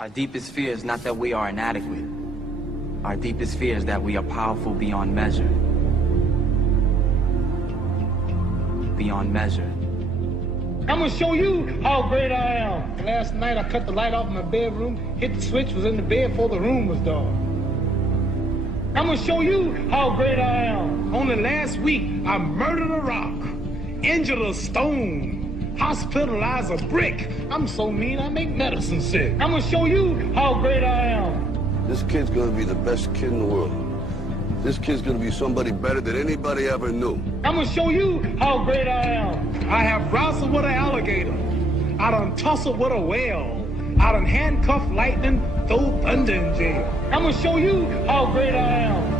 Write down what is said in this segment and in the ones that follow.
Our deepest fear is not that we are inadequate. Our deepest fear is that we are powerful beyond measure. Beyond measure. I'm gonna show you how great I am. Last night I cut the light off in my bedroom, hit the switch, was in the bed before the room was dark. I'm gonna show you how great I am. Only last week I murdered a rock, injured a stone, hospitalized a brick. I'm so mean I make medicine sick. I'm gonna show you how great I am. This kid's gonna be the best kid in the world. This kid's gonna be somebody better than anybody ever knew. I'm gonna show you how great I am. I have wrestled with an alligator. I done tussled with a whale. I done handcuffed lightning, throw thunder in jail. I'm gonna show you how great I am.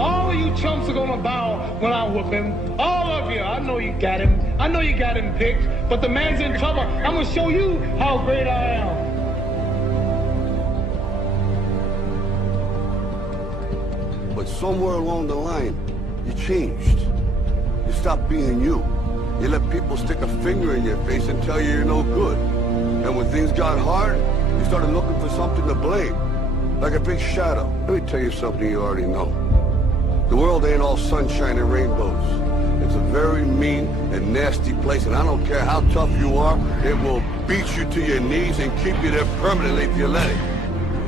All of you chumps are gonna bow when I whoop him. All of you. I know you got him. I know you got him picked, but the man's in trouble. I'm gonna show you how great I am. But somewhere along the line, you changed. You stopped being you. You let people stick a finger in your face and tell you you're no good. And when things got hard, you started looking for something to blame, like a big shadow. Let me tell you something you already know. The world ain't all sunshine and rainbows. It's a very mean and nasty place, and I don't care how tough you are, it will beat you to your knees and keep you there permanently if you let it.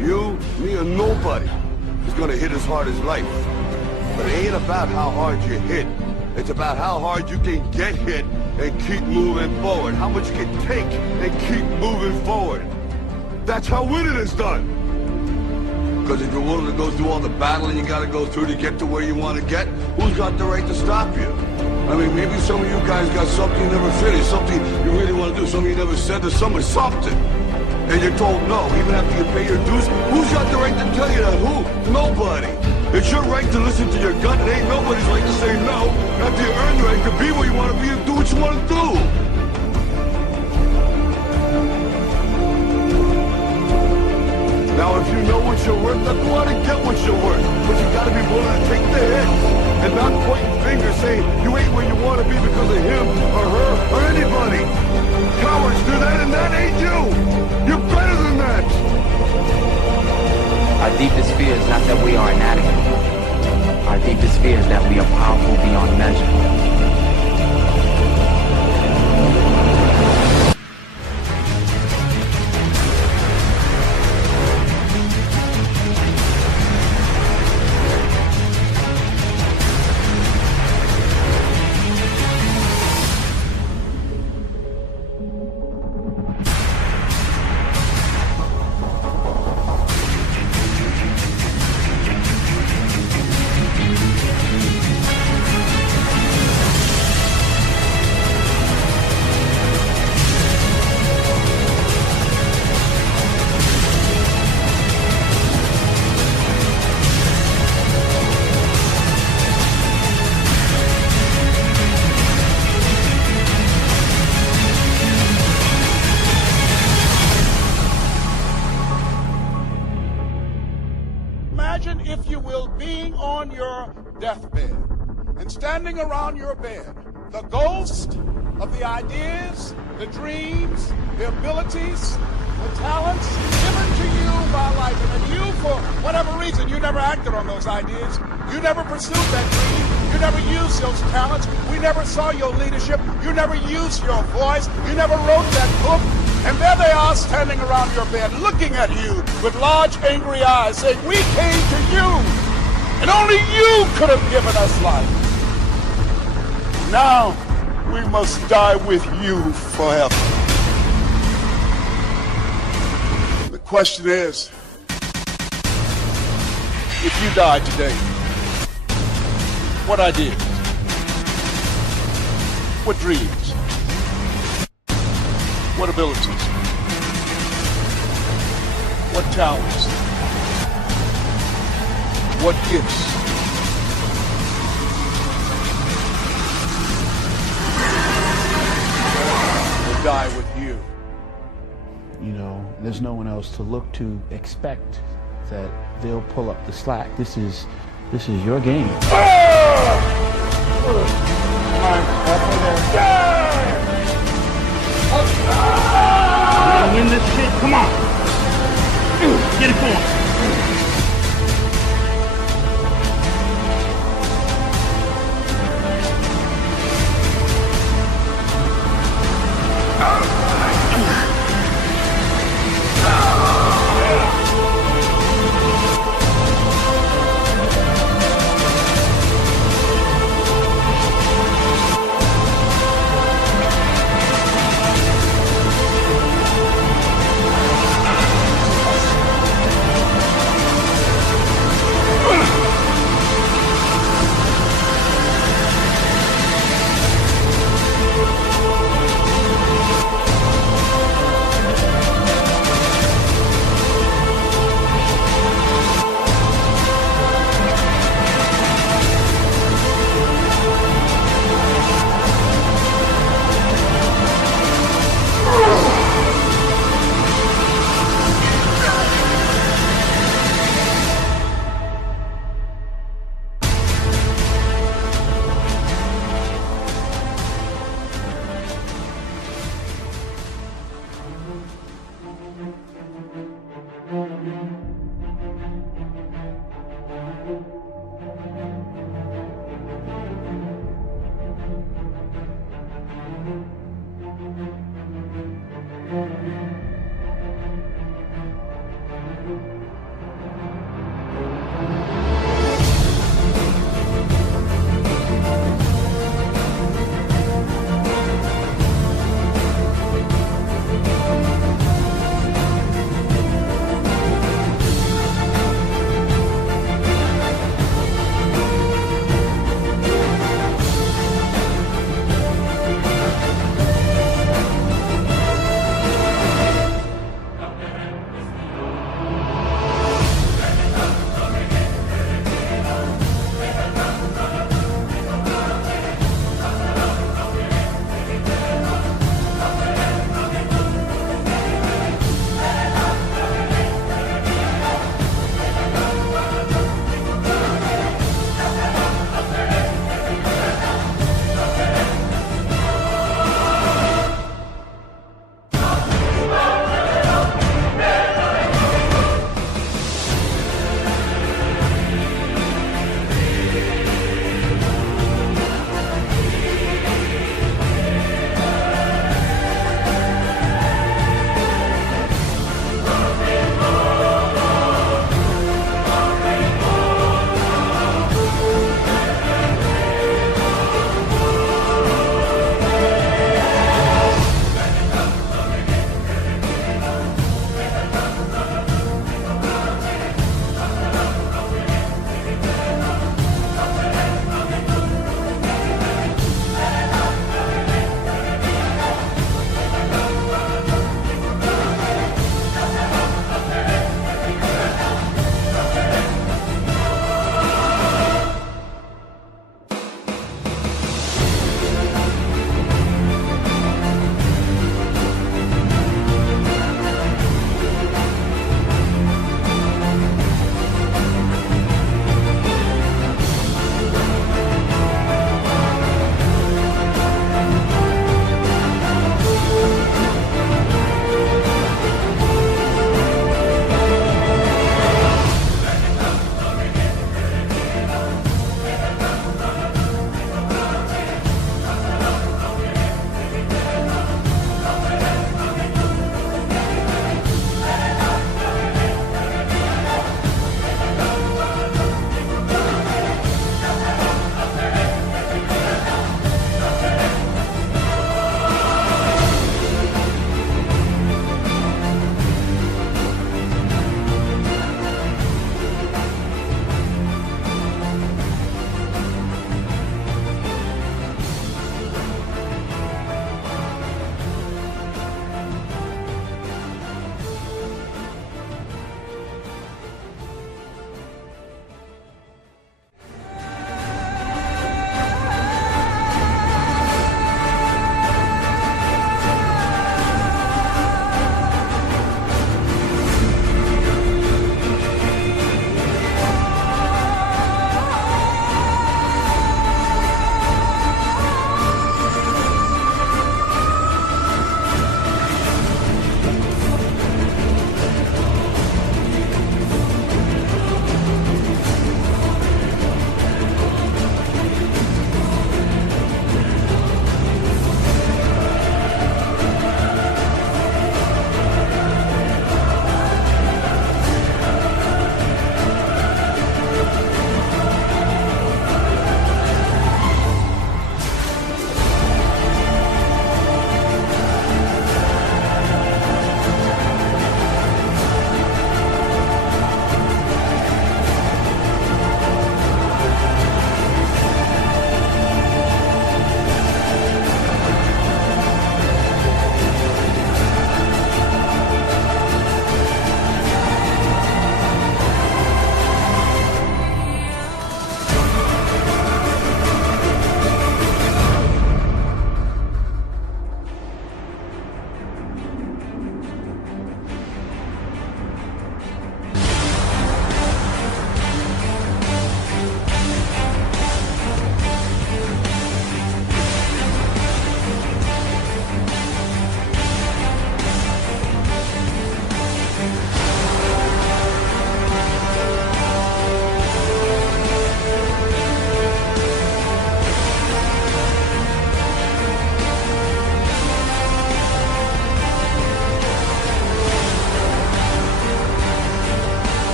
You, me, or nobody is gonna hit as hard as life. But it ain't about how hard you hit. It's about how hard you can get hit and keep moving forward. How much you can take and keep moving forward. That's how winning is done. Because if you're willing to go through all the battling you gotta go through to get to where you want to get, who's got the right to stop you? I mean, maybe some of you guys got something you never finished, something you really want to do, something you never said to someone, something. And you're told no, even after you pay your dues. Who's got the right to tell you that? Who? Nobody. It's your right to listen to your gut. It ain't nobody's right to say no. After you earn the right to be where you want to be and do what you want to do. Now, if you know what you're worth, then go out and get what you're worth. But you gotta be willing to take the hits and not pointing fingers saying you ain't where you want to be because of him or her or anybody. Cowards do that, and that ain't you. You're better than that. Our deepest fear is not that we are inadequate. Our deepest fear is that we are powerful beyond measure. Imagine, if you will, being on your deathbed and standing around your bed, the ghost of the ideas, the dreams, the abilities, the talents given to you by life. And then you, for whatever reason, you never acted on those ideas. You never pursued that dream. You never used those talents. We never saw your leadership. You never used your voice. You never wrote that book. And there they are standing around your bed, looking at you with large, angry eyes, saying, we came to you, and only you could have given us life. Now, we must die with you forever. The question is, if you died today, what ideas? What dreams? What abilities? What talents? What gifts? Will die with you. You know, there's no one else to look to. Expect that they'll pull up the slack. This is your game. I'm in this shit. Come on. Get it going.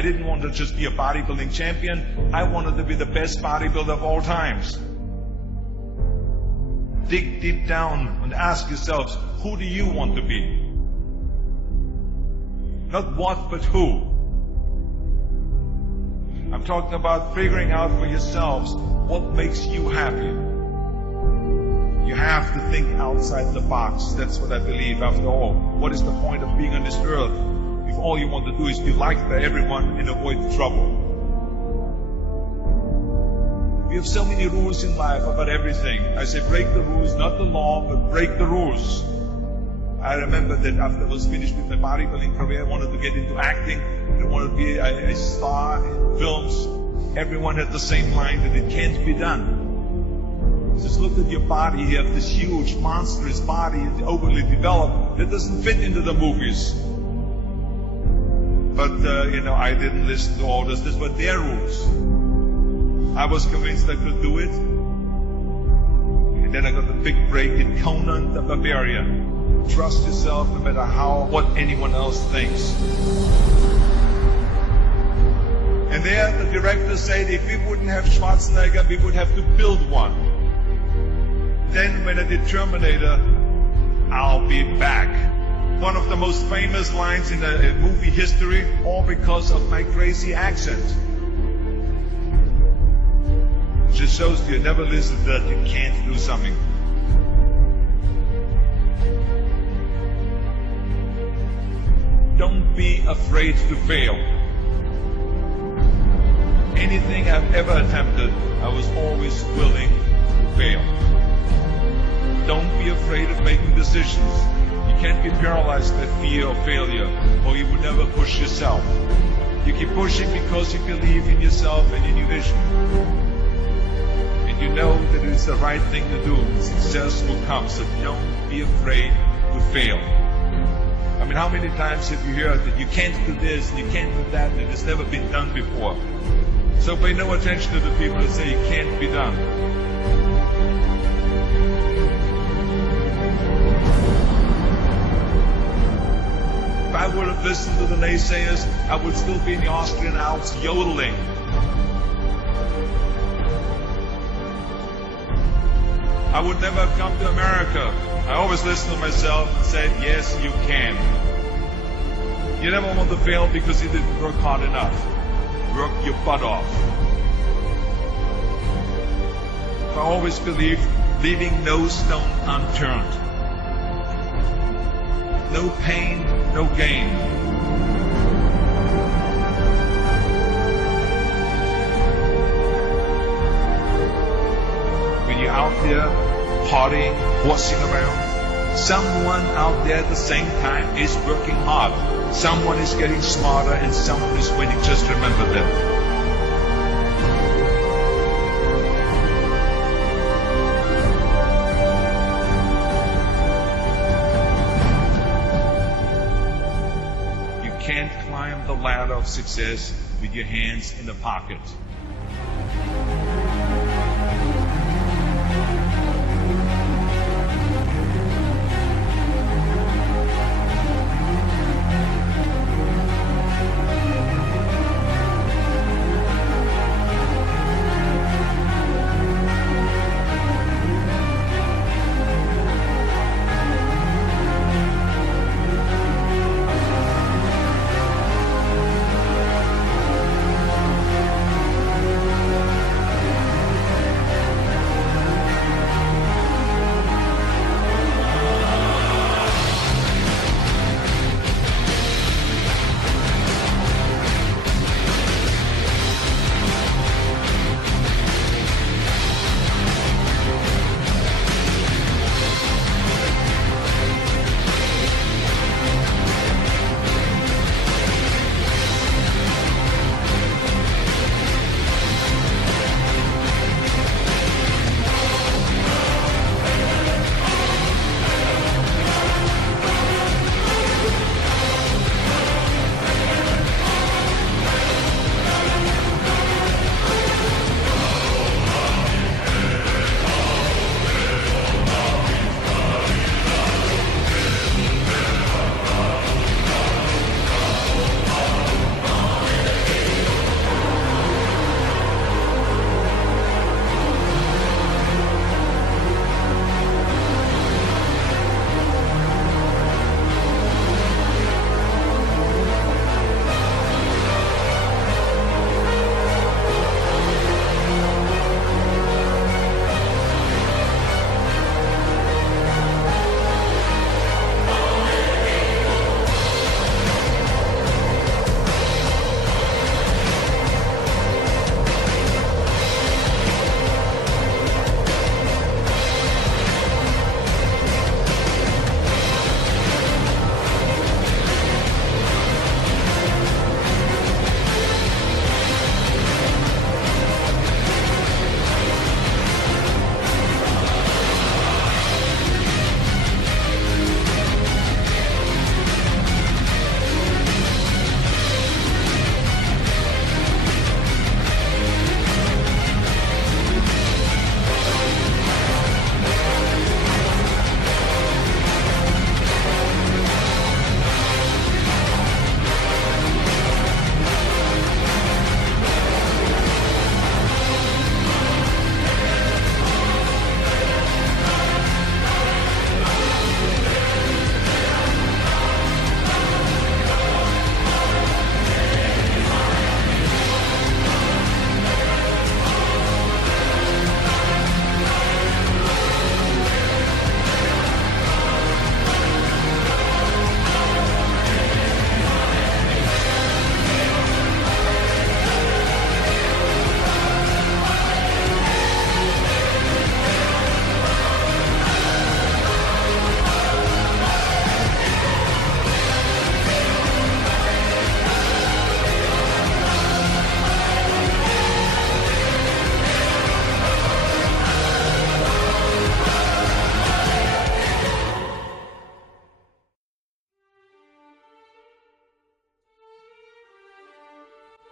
I didn't want to just be a bodybuilding champion. I wanted to be the best bodybuilder of all times. Dig deep down and ask yourselves, who do you want to be? Not what, but who. I'm talking about figuring out for yourselves what makes you happy. You have to think outside the box. That's what I believe. After all, what is the point of being on this earth if all you want to do is be liked by everyone and avoid trouble? We have so many rules in life about everything. I say break the rules, not the law, but break the rules. I remember that after I was finished with my bodybuilding career, I wanted to get into acting. I wanted to be a star in films. Everyone had the same line that it can't be done. Just look at your body. You have this huge, monstrous body, overly developed, that doesn't fit into the movies. But, I didn't listen to orders. These were their rules. I was convinced I could do it. And then I got the big break in Conan the Barbarian. Trust yourself no matter what anyone else thinks. And there the director said if we wouldn't have Schwarzenegger, we would have to build one. Then when I did Terminator, I'll be back. One of the most famous lines in movie history, all because of my crazy accent. It just shows you never listen that you can't do something. Don't be afraid to fail. Anything I've ever attempted, I was always willing to fail. Don't be afraid of making decisions. You can't be paralyzed by fear of failure, or you will never push yourself. You keep pushing because you believe in yourself and in your vision. And you know that it's the right thing to do. Success will come, so don't be afraid to fail. I mean, how many times have you heard that you can't do this, and you can't do that, and it's never been done before? So pay no attention to the people that say it can't be done. If I would have listened to the naysayers, I would still be in the Austrian Alps yodeling. I would never have come to America. I always listened to myself and said, yes, you can. You never want to fail because you didn't work hard enough. Work your butt off. I always believed leaving no stone unturned. No pain, no gain. When you're out there partying, horsing around, someone out there at the same time is working hard. Someone is getting smarter and someone is winning. Just remember that. You can't climb the ladder of success with your hands in the pocket.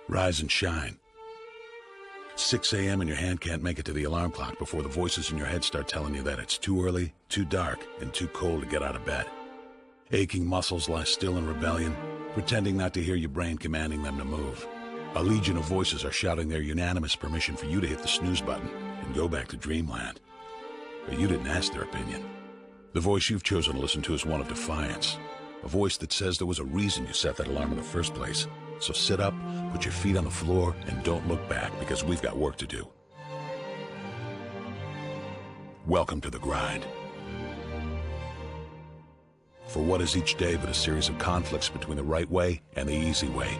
Rise and shine. 6 a.m. and your hand can't make it to the alarm clock before the voices in your head start telling you that it's too early, too dark, and too cold to get out of bed. Aching muscles lie still in rebellion, pretending not to hear your brain commanding them to move. A legion of voices are shouting their unanimous permission for you to hit the snooze button and go back to dreamland. But you didn't ask their opinion. The voice you've chosen to listen to is one of defiance. A voice that says there was a reason you set that alarm in the first place. So sit up, put your feet on the floor, and don't look back, because we've got work to do. Welcome to the grind. For what is each day but a series of conflicts between the right way and the easy way?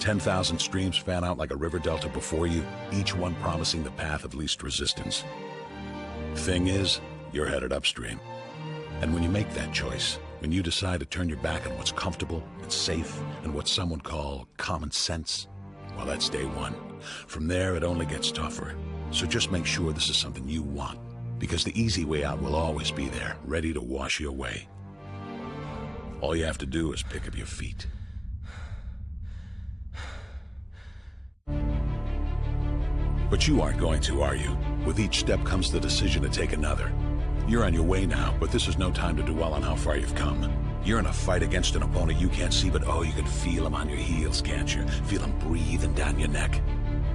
10,000 streams fan out like a river delta before you, each one promising the path of least resistance. Thing is, you're headed upstream. And when you make that choice, when you decide to turn your back on what's comfortable and safe and what some would call common sense, well, that's day one. From there, it only gets tougher. So just make sure this is something you want, because the easy way out will always be there, ready to wash you away. All you have to do is pick up your feet. But you aren't going to, are you? With each step comes the decision to take another. You're on your way now, but this is no time to dwell on how far you've come. You're in a fight against an opponent you can't see, but oh, you can feel him on your heels, can't you? Feel him breathing down your neck.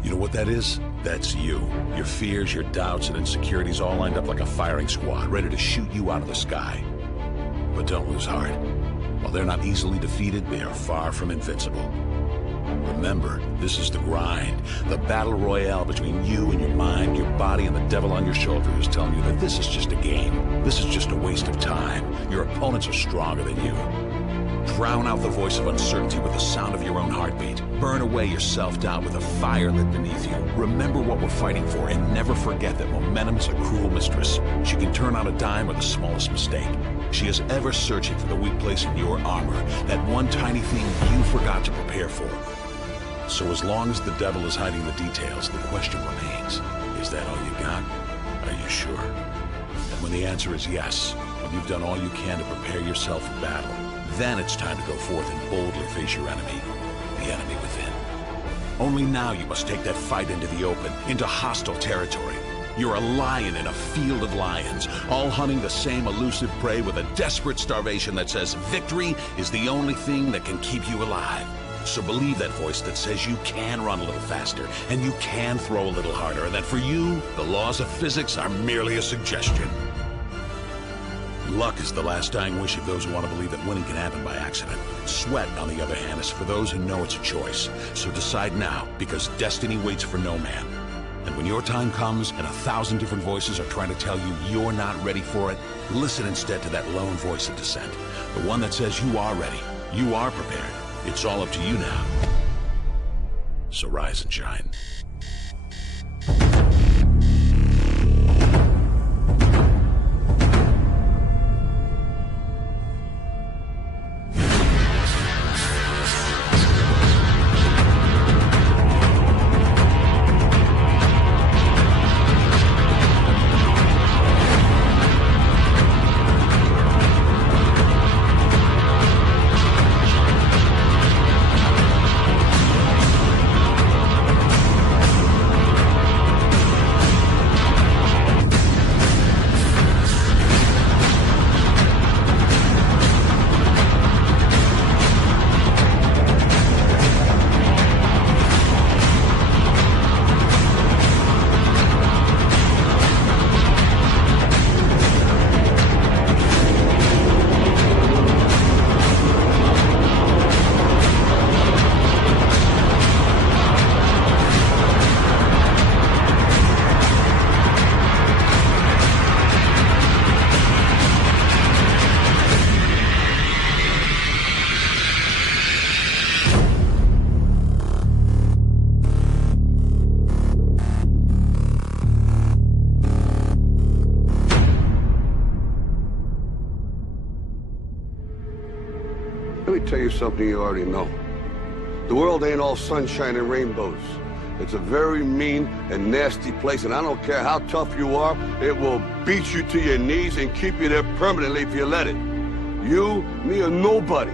You know what that is? That's you. Your fears, your doubts, and insecurities all lined up like a firing squad, ready to shoot you out of the sky. But don't lose heart. While they're not easily defeated, they are far from invincible. Remember, this is the grind, the battle royale between you and your mind, your body, and the devil on your shoulder who's telling you that this is just a game. This is just a waste of time. Your opponents are stronger than you. Drown out the voice of uncertainty with the sound of your own heartbeat. Burn away your self-doubt with a fire lit beneath you. Remember what we're fighting for, and never forget that momentum's a cruel mistress. She can turn on a dime with the smallest mistake. She is ever searching for the weak place in your armor, that one tiny thing you forgot to prepare for. So as long as the devil is hiding the details, the question remains, is that all you got? Are you sure? And when the answer is yes, when you've done all you can to prepare yourself for battle, then it's time to go forth and boldly face your enemy, the enemy within. Only now you must take that fight into the open, into hostile territory. You're a lion in a field of lions, all hunting the same elusive prey with a desperate starvation that says victory is the only thing that can keep you alive. So believe that voice that says you can run a little faster, and you can throw a little harder, and that for you, the laws of physics are merely a suggestion. Luck is the last dying wish of those who want to believe that winning can happen by accident. Sweat, on the other hand, is for those who know it's a choice. So decide now, because destiny waits for no man. And when your time comes and 1,000 different voices are trying to tell you you're not ready for it, listen instead to that lone voice of dissent. The one that says you are ready, you are prepared. It's all up to you now. So rise and shine. Let me tell you something you already know. The world ain't all sunshine and rainbows. It's a very mean and nasty place, and I don't care how tough you are, it will beat you to your knees and keep you there permanently if you let it. You, me, or nobody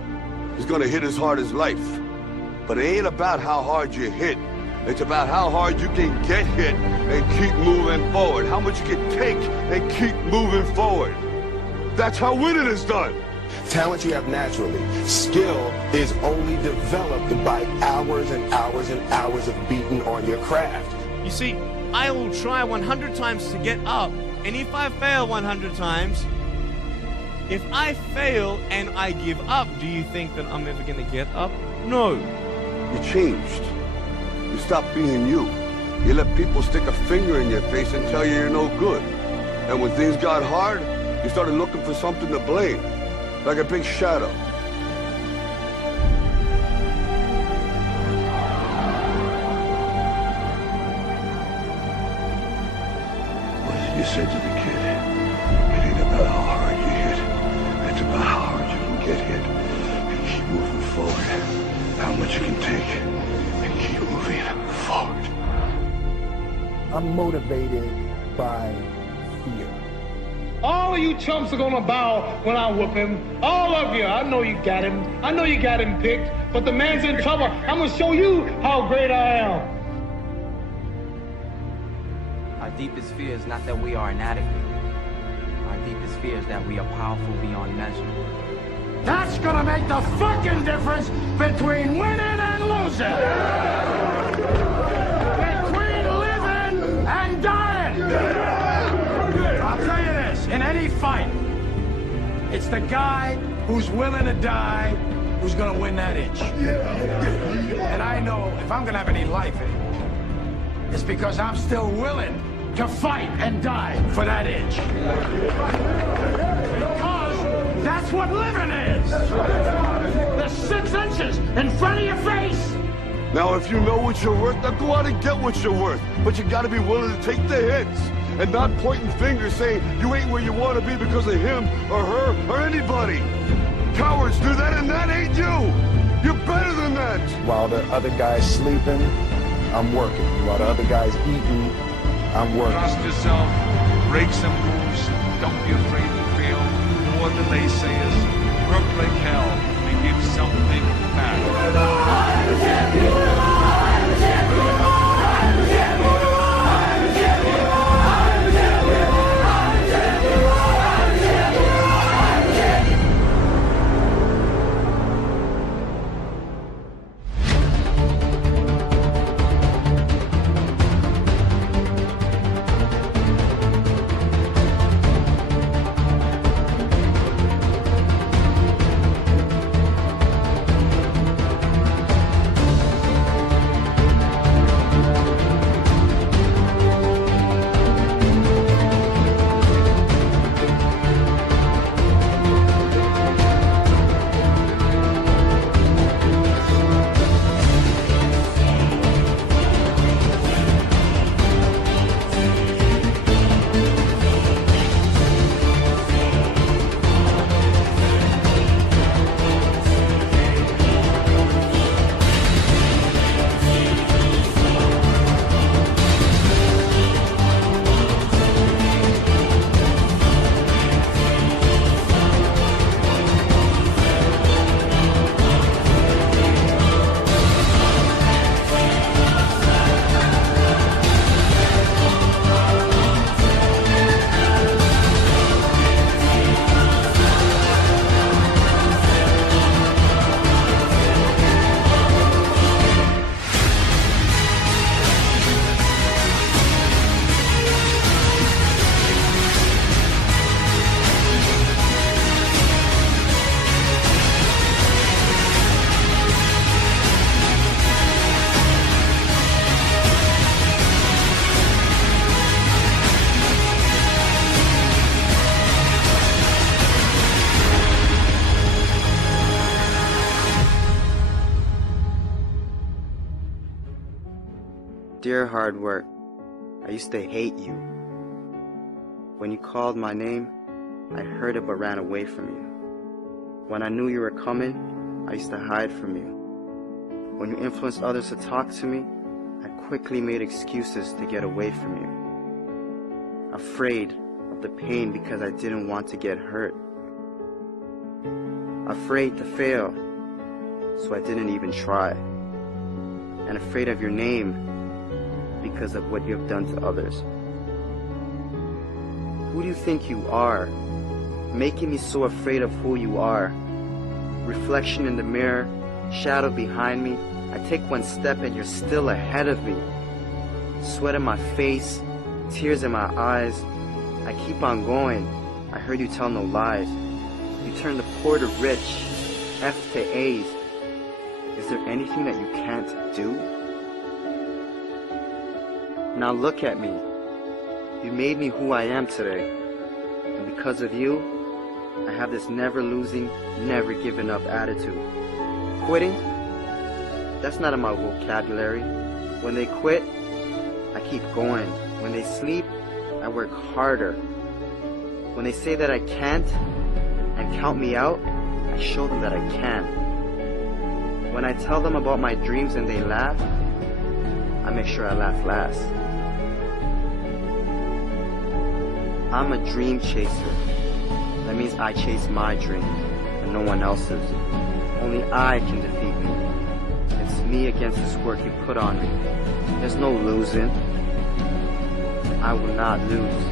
is gonna hit as hard as life. But it ain't about how hard you hit. It's about how hard you can get hit and keep moving forward. How much you can take and keep moving forward. That's how winning is done. Talent you have naturally. Skill is only developed by hours and hours and hours of beating on your craft. You see, I will try 100 times to get up, and if I fail 100 times, if I fail and I give up, do you think that I'm ever going to get up? No. You changed. You stopped being you. You let people stick a finger in your face and tell you you're no good. And when things got hard, you started looking for something to blame, like a big shadow. What did you say to the kid? It ain't about how hard you hit. It's about how hard you can get hit and keep moving forward. How much you can take and keep moving forward. I'm motivated by fear. All of you chumps are gonna bow when I whoop him. All of you. I know you got him. I know you got him picked. But the man's in trouble. I'm gonna show you how great I am. Our deepest fear is not that we are inadequate. Our deepest fear is that we are powerful beyond measure. That's gonna make the fucking difference between winning and losing. Between living and dying. I'll tell you this, in any fight, it's the guy who's willing to die who's gonna win that inch. And I know if I'm gonna have any life in it, it's because I'm still willing to fight and die for that inch. Because that's what living is. The 6 inches in front of your face. Now, if you know what you're worth, now go out and get what you're worth. But you gotta be willing to take the hits and not pointing fingers saying you ain't where you want to be because of him or her or anybody. Cowards do that, and that ain't you. You're better than that. While the other guy's sleeping, I'm working. While the other guy's eating, I'm working. Trust yourself, break some moves, don't be afraid to fail. More than naysayers, work like hell, and give something back. I'm a champion! I'm a champion! I'm a champion! I'm a champion! I'm a champion! I'm a champion! I'm a champion! I'm a champion! Dear hard work, I used to hate you. When you called my name, I heard it but ran away from you. When I knew you were coming, I used to hide from you. When you influenced others to talk to me, I quickly made excuses to get away from you. Afraid of the pain because I didn't want to get hurt. Afraid to fail, so I didn't even try. and afraid of your name because of what you have done to others. Who do you think you are, making me so afraid of who you are? Reflection in the mirror, shadow behind me. I take one step and you're still ahead of me. Sweat in my face, tears in my eyes. I keep on going. I heard you tell no lies. You turn the poor to rich, F to A's. Is there anything that you can't do? Now look at me. You made me who I am today. And because of you, I have this never losing, never giving up attitude. Quitting? That's not in my vocabulary. When they quit, I keep going. When they sleep, I work harder. When they say that I can't and count me out, I show them that I can. When I tell them about my dreams and they laugh, I make sure I laugh last. I'm a dream chaser. That means I chase my dreams and no one else's. Only I can defeat me. It's me against this work you put on me. There's no losing. I will not lose.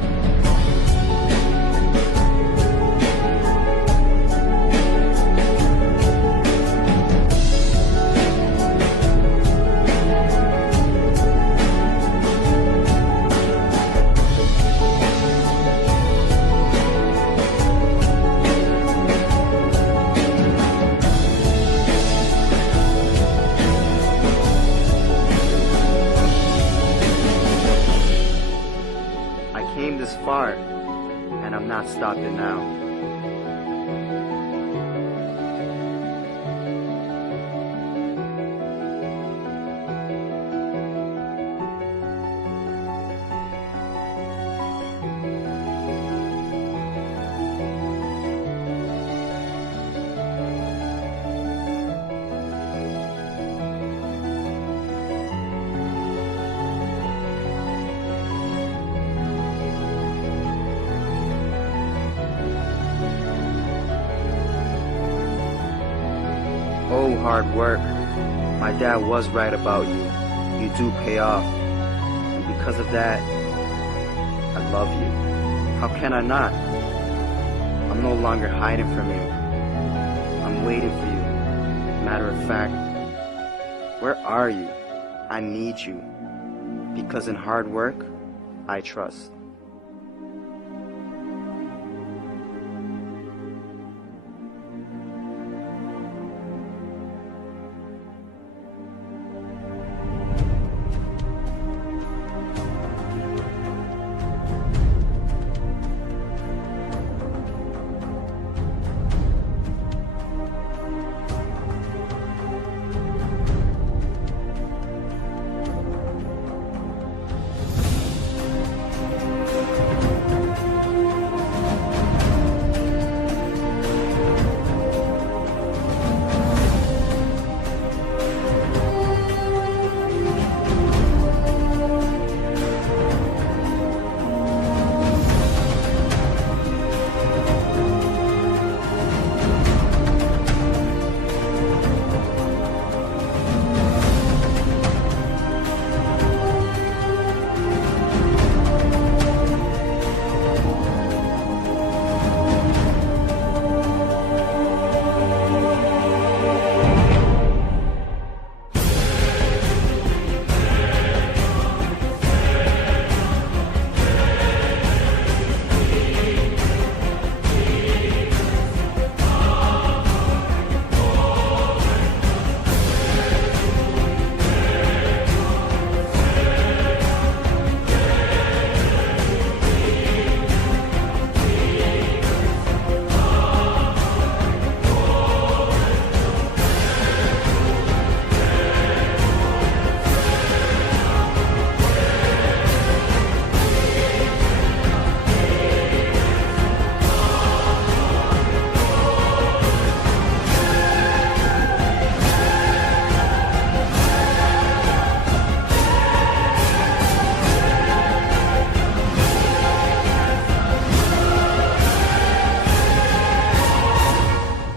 This far, and I'm not stopping now. Oh, hard work. My dad was right about you. You do pay off. And because of that, I love you. How can I not? I'm no longer hiding from you. I'm waiting for you. Matter of fact, where are you? I need you. Because in hard work, I trust.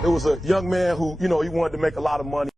It was a young man who, he wanted to make a lot of money.